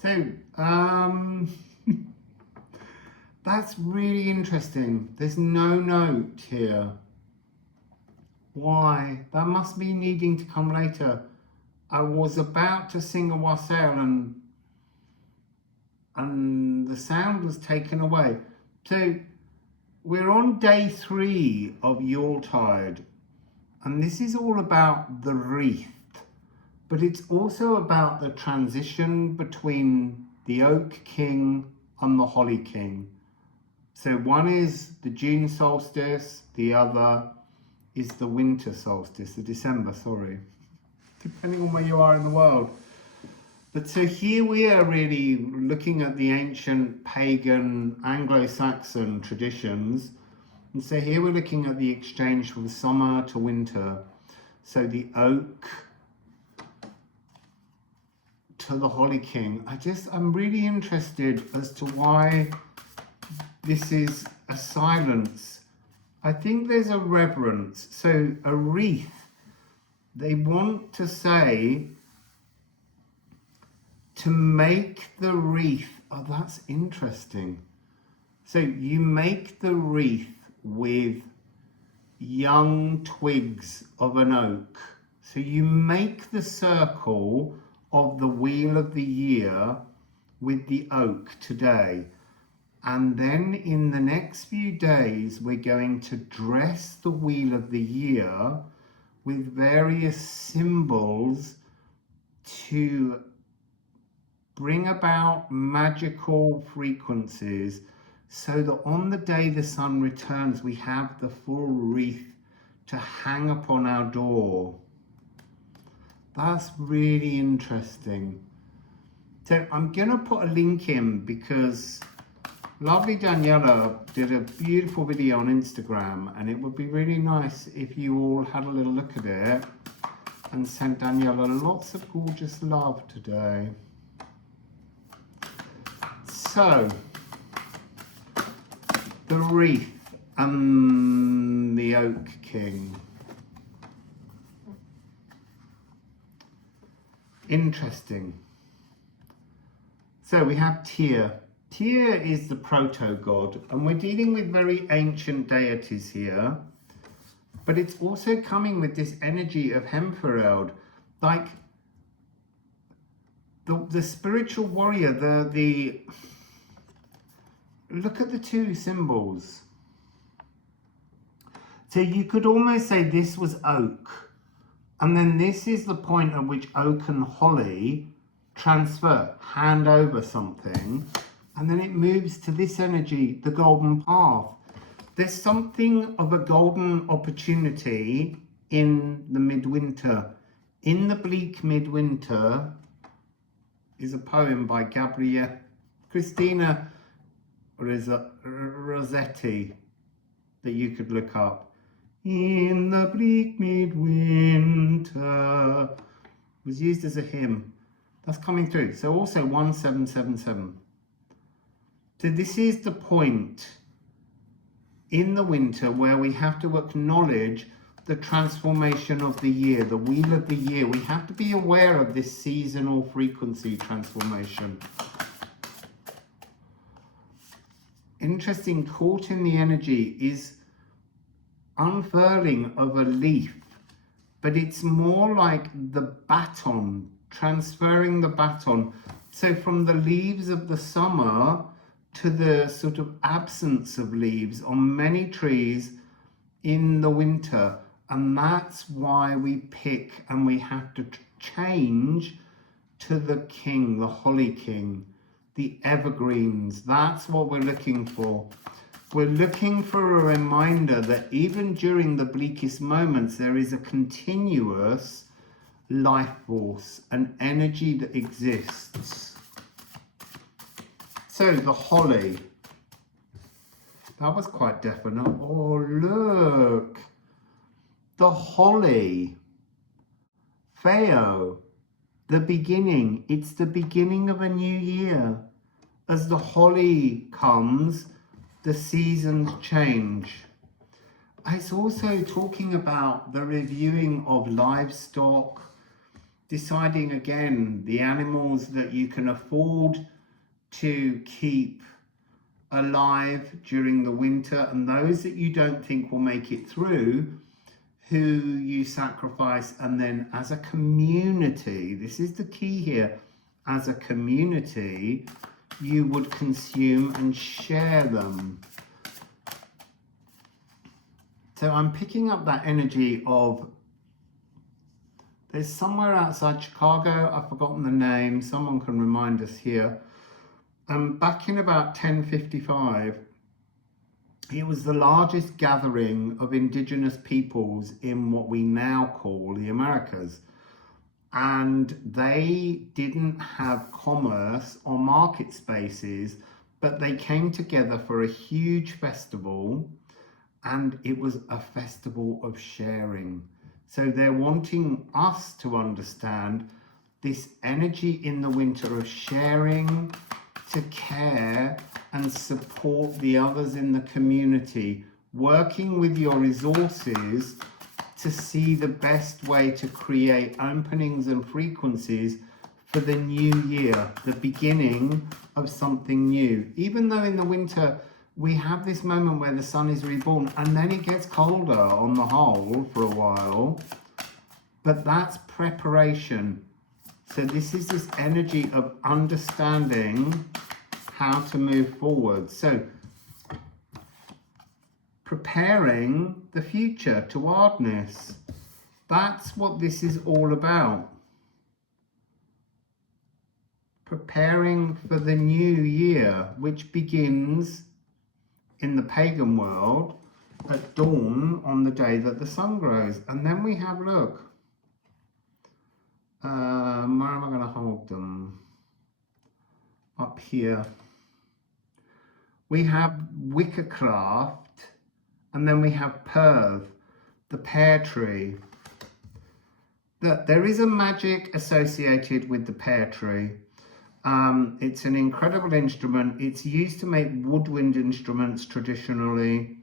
So, that's really interesting. There's no note here. Why? That must be needing to come later. I was about to sing a Wassail and the sound was taken away. So we're on day 3 of Yuletide, and this is all about the wreath, but it's also about the transition between the Oak King and the Holly King. So one is the June solstice, the other is the winter solstice, the December, sorry, depending on where you are in the world. But so here we are really looking at the ancient pagan Anglo-Saxon traditions. And so here we're looking at the exchange from summer to winter. So the oak to the Holly King. I'm really interested as to why this is a silence. I think there's a reverence. So a wreath, they want to say, to make the wreath. Oh, that's interesting. So you make the wreath with young twigs of an oak. So you make the circle of the wheel of the year with the oak today. And then in the next few days, we're going to dress the wheel of the year with various symbols to bring about magical frequencies, so that on the day the sun returns, we have the full wreath to hang upon our door. That's really interesting. So I'm going to put a link in because lovely Daniela did a beautiful video on Instagram, and it would be really nice if you all had a little look at it and sent Daniela lots of gorgeous love today. So, the wreath and the Oak King. Interesting. So we have Pear. Pear is the proto-god, and we're dealing with very ancient deities here, but it's also coming with this energy of Hemfereld, like the spiritual warrior, the look at the two symbols. So you could almost say this was oak, and then this is the point at which oak and holly transfer, hand over something, and then it moves to this energy, the golden path. There's something of a golden opportunity in the midwinter. In the bleak midwinter is a poem by Christina Rossetti that you could look up. In the bleak midwinter was used as a hymn. That's coming through. So also 1777. So this is the point in the winter where we have to acknowledge the transformation of the year, the wheel of the year. We have to be aware of this seasonal frequency transformation. Interesting, caught in the energy is unfurling of a leaf, but it's more like the baton, transferring the baton. So from the leaves of the summer to the sort of absence of leaves on many trees in the winter. And that's why we pick and we have to change to the king, the Holly King, the evergreens. That's what we're looking for. We're looking for a reminder that even during the bleakest moments, there is a continuous life force, an energy that exists. So the holly, that was quite definite. Oh, look, the holly, Theo, the beginning. It's the beginning of a new year. As the holly comes, the seasons change. It's also talking about the reviewing of livestock, deciding again the animals that you can afford to keep alive during the winter, and those that you don't think will make it through, who you sacrifice. And then as a community, this is the key here, as a community you would consume and share them. So I'm picking up that energy of, there's somewhere outside Chicago, I've forgotten the name, someone can remind us here. Back in about 1055, it was the largest gathering of indigenous peoples in what we now call the Americas. And they didn't have commerce or market spaces, but they came together for a huge festival, and it was a festival of sharing. So they're wanting us to understand this energy in the winter of sharing, to care and support the others in the community, working with your resources to see the best way to create openings and frequencies for the new year, the beginning of something new. Even though in the winter we have this moment where the sun is reborn, and then it gets colder on the whole for a while, but that's preparation. So this is this energy of understanding how to move forward. So preparing the future towardness. That's what this is all about. Preparing for the new year, which begins in the pagan world at dawn on the day that the sun grows. And then we have, look, where am I going to hold them? Up here. We have wickercraft, and then we have Pear, the pear tree. There is a magic associated with the pear tree. It's an incredible instrument. It's used to make woodwind instruments traditionally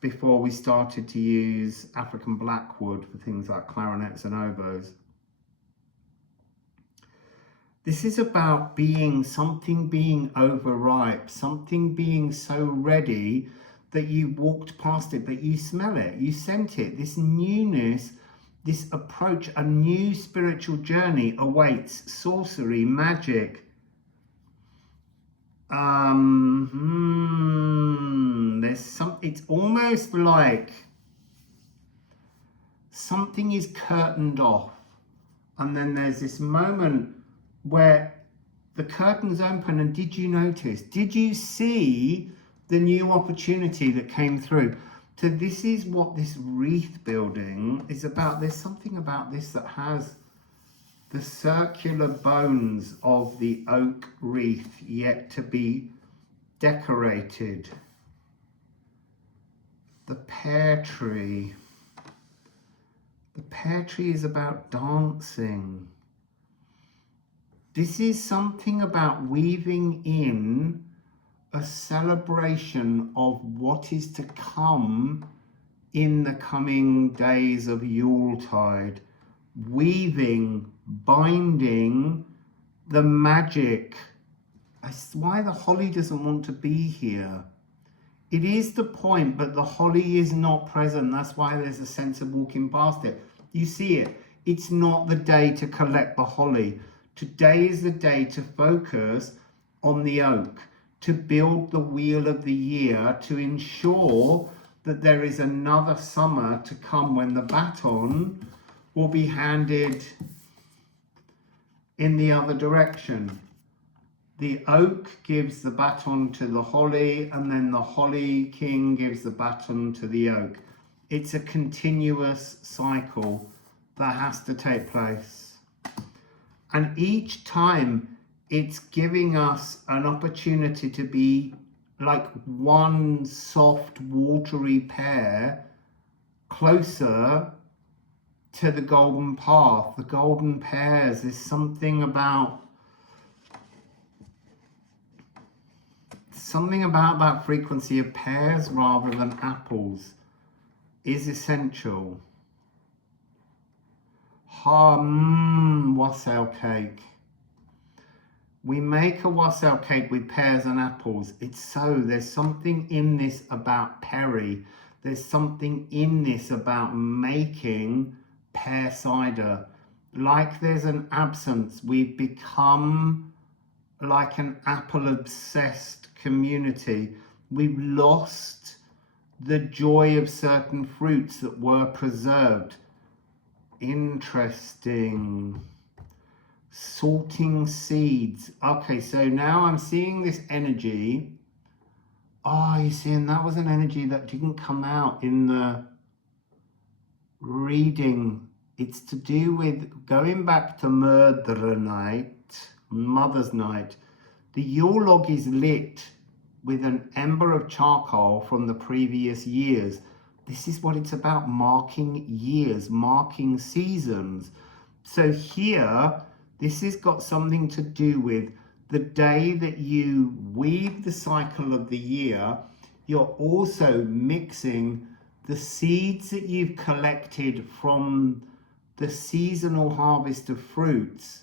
before we started to use African blackwood for things like clarinets and oboes. This is about something being overripe, something being so ready that you walked past it, but you smell it, you scent it. This newness, this approach, a new spiritual journey awaits. Sorcery, magic. It's almost like something is curtained off, and then there's this moment where the curtains open, and did you see the new opportunity that came through? So this is what this wreath building is about. There's something about this that has the circular bones of the oak wreath yet to be decorated. The pear tree. The pear tree is about dancing. This is something about weaving in a celebration of what is to come in the coming days of Yuletide. Weaving, binding the magic. That's why the holly doesn't want to be here. It is the point, but the holly is not present. That's why there's a sense of walking past it. You see it. It's not the day to collect the holly. Today is the day to focus on the oak, to build the wheel of the year, to ensure that there is another summer to come when the baton will be handed in the other direction. The oak gives the baton to the holly, and then the holly king gives the baton to the oak. It's a continuous cycle that has to take place. And each time it's giving us an opportunity to be like one soft, watery pear closer to the golden path. The golden pears is something about that frequency of pears rather than apples is essential. wassail cake. We make a wassail cake with pears and apples. There's something in this about perry. There's something in this about making pear cider. Like there's an absence. We've become like an apple obsessed community. We've lost the joy of certain fruits that were preserved. Interesting. Sorting seeds. Okay, so now I'm seeing this energy. Oh, you see, and that was an energy that didn't come out in the reading. It's to do with going back to Murder Night, Mother's Night. The Yule log is lit with an ember of charcoal from the previous years. This is what it's about, marking years, marking seasons. So here, this has got something to do with the day that you weave the cycle of the year. You're also mixing the seeds that you've collected from the seasonal harvest of fruits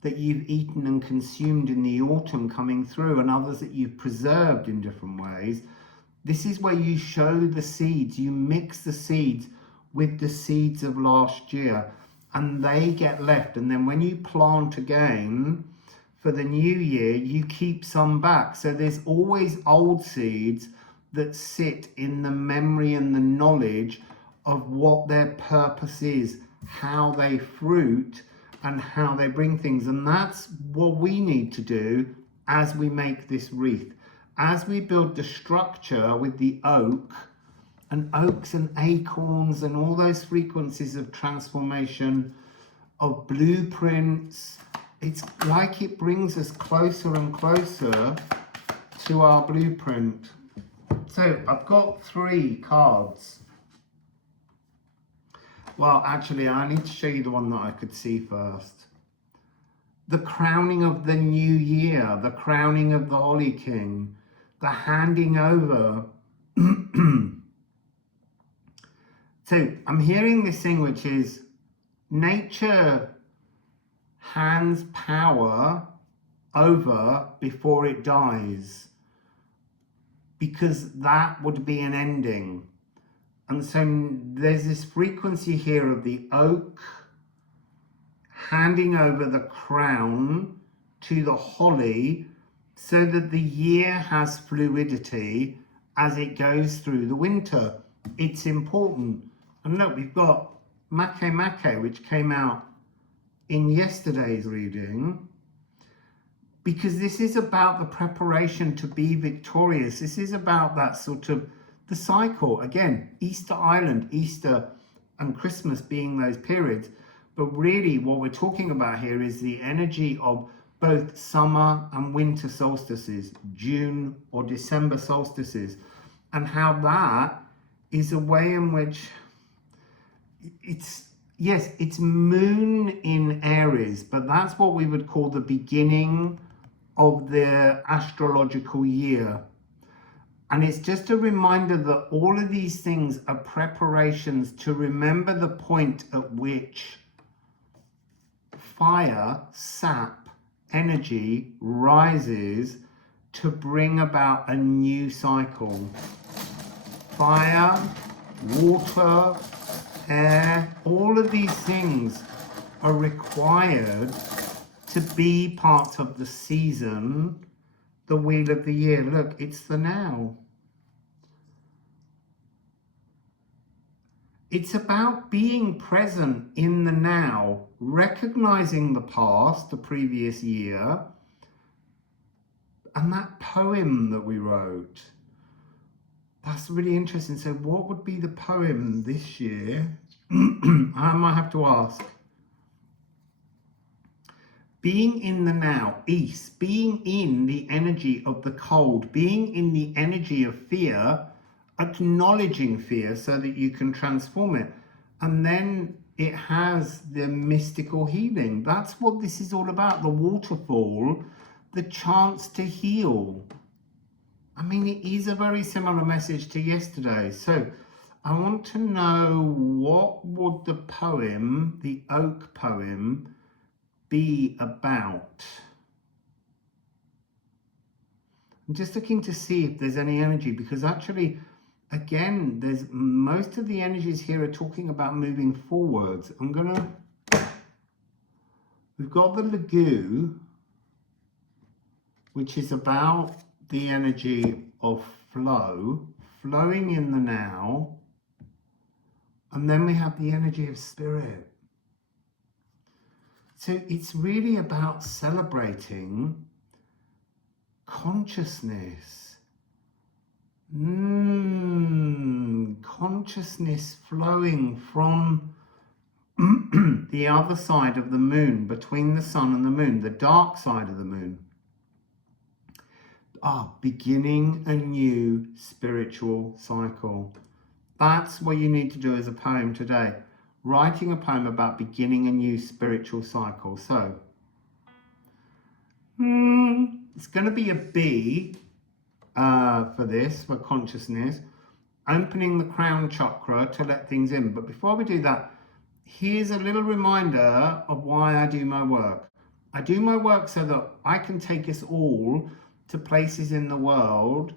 that you've eaten and consumed in the autumn coming through, and others that you've preserved in different ways. This is where you show the seeds, you mix the seeds with the seeds of last year, and they get left. And then when you plant again for the new year, you keep some back. So there's always old seeds that sit in the memory and the knowledge of what their purpose is, how they fruit and how they bring things. And that's what we need to do as we make this wreath. As we build the structure with the oak, and oaks and acorns and all those frequencies of transformation, of blueprints, it's like it brings us closer and closer to our blueprint. So I've got 3 cards. Well, actually, I need to show you the one that I could see first. The crowning of the new year, the crowning of the Holly King, the handing over. So I'm hearing this thing, which is nature hands power over before it dies, because that would be an ending. And so there's this frequency here of the oak handing over the crown to the holly, so that the year has fluidity as it goes through the winter. It's important. And look, we've got Make Make, which came out in yesterday's reading, because this is about the preparation to be victorious. This is about that sort of the cycle. Again, Easter Island, Easter and Christmas being those periods. But really what we're talking about here is the energy of both summer and winter solstices, June or December solstices, and how that is a way in which it's moon in Aries, but that's what we would call the beginning of the astrological year. And it's just a reminder that all of these things are preparations to remember the point at which fire, sap, energy rises to bring about a new cycle. Fire, water, air, all of these things are required to be part of the season, the wheel of the year. Look, it's the now. It's about being present in the now, recognizing the past, the previous year, and that poem that we wrote. That's really interesting. So what would be the poem this year? I might have to ask. Being in the now, east, being in the energy of the cold, being in the energy of fear, acknowledging fear so that you can transform it. And then it has the mystical healing. That's what this is all about. The waterfall, the chance to heal. I mean, it is a very similar message to yesterday. So I want to know, what would the poem, the oak poem, be about? I'm just looking to see if there's any energy, because actually, again, there's most of the energies here are talking about moving forwards. We've got the Lagoo, which is about the energy of flow, flowing in the now. And then we have the energy of spirit. So it's really about celebrating consciousness. Consciousness flowing from the other side of the moon, between the sun and the moon, the dark side of the moon. Beginning a new spiritual cycle. That's what you need to do as a poem today. Writing a poem about beginning a new spiritual cycle. So, it's going to be a B for this, for consciousness. Opening the crown chakra to let things in. But before we do that, here's a little reminder of why I do my work. I do my work so that I can take us all to places in the world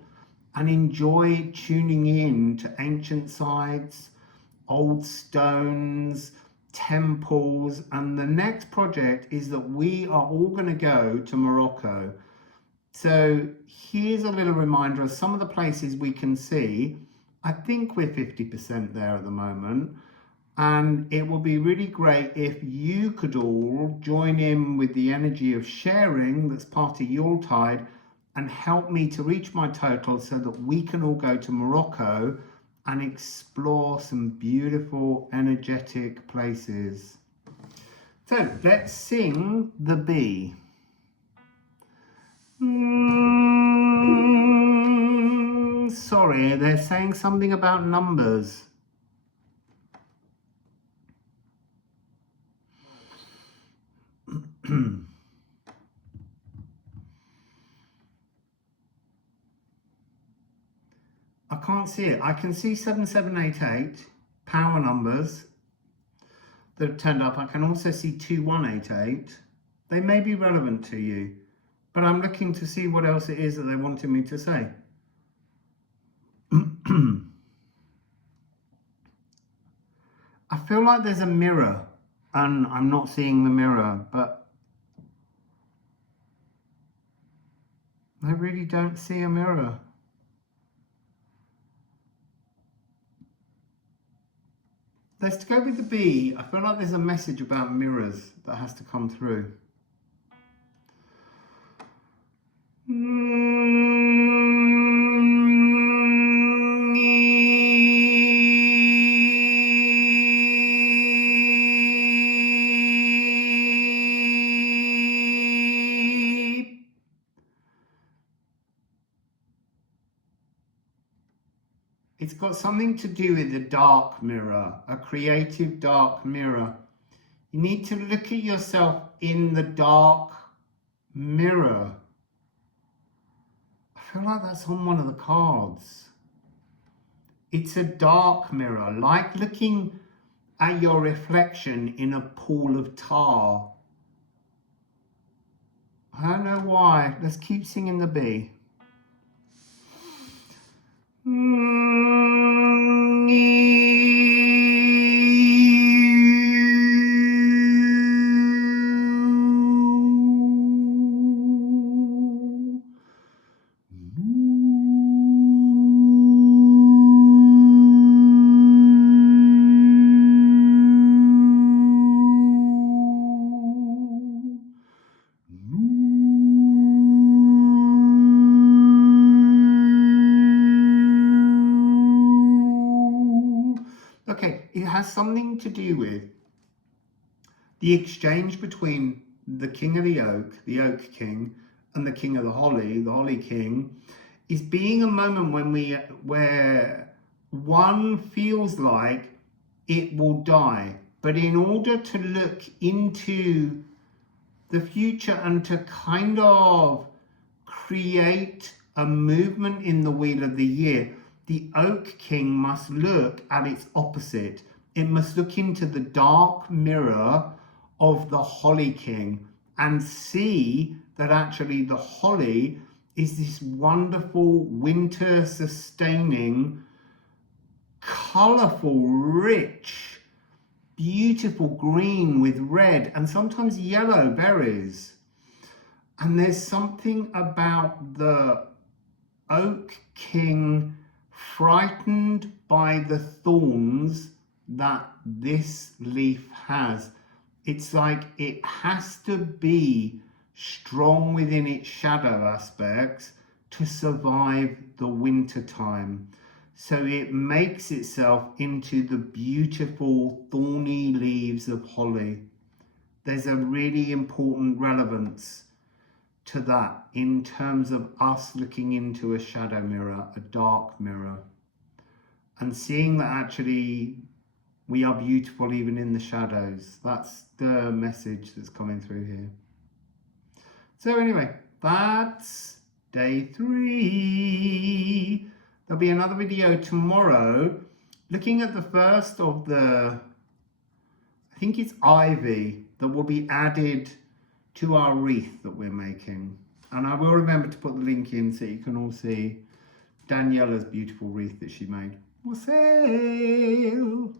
and enjoy tuning in to ancient sites, old stones, temples. And the next project is that we are all going to go to Morocco. So here's a little reminder of some of the places we can see. I think we're 50% there at the moment. And it will be really great if you could all join in with the energy of sharing that's part of Yuletide and help me to reach my total so that we can all go to Morocco and explore some beautiful, energetic places. So let's sing the bee. Sorry, they're saying something about numbers. I can't see it. I can see 7788 power numbers that have turned up. I can also see 2188. They may be relevant to you, but I'm looking to see what else it is that they wanted me to say. I feel like there's a mirror and I'm not seeing the mirror, but I really don't see a mirror. Let's go with the B. I feel like there's a message about mirrors that has to come through. It's got something to do with the dark mirror, a creative dark mirror. You need to look at yourself in the dark mirror. I feel like that's on one of the cards. It's a dark mirror, like looking at your reflection in a pool of tar. I don't know why. Let's keep singing the B. Okay, it has something to do with the exchange between the king of the oak king, and the king of the holly king, is being a moment where one feels like it will die. But in order to look into the future and to kind of create a movement in the wheel of the year, the Oak King must look at its opposite. It must look into the dark mirror of the Holly King and see that actually the holly is this wonderful winter sustaining, colourful, rich, beautiful green with red and sometimes yellow berries. And there's something about the Oak King frightened by the thorns that this leaf has. It's like it has to be strong within its shadow aspects to survive the winter time. So it makes itself into the beautiful thorny leaves of holly. There's a really important relevance to that in terms of us looking into a shadow mirror, a dark mirror, and seeing that actually we are beautiful even in the shadows. That's the message that's coming through here. So anyway, that's day 3. There'll be another video tomorrow looking at the first of the, I think it's ivy, that will be added to our wreath that we're making. And I will remember to put the link in so you can all see Daniela's beautiful wreath that she made. Wassail!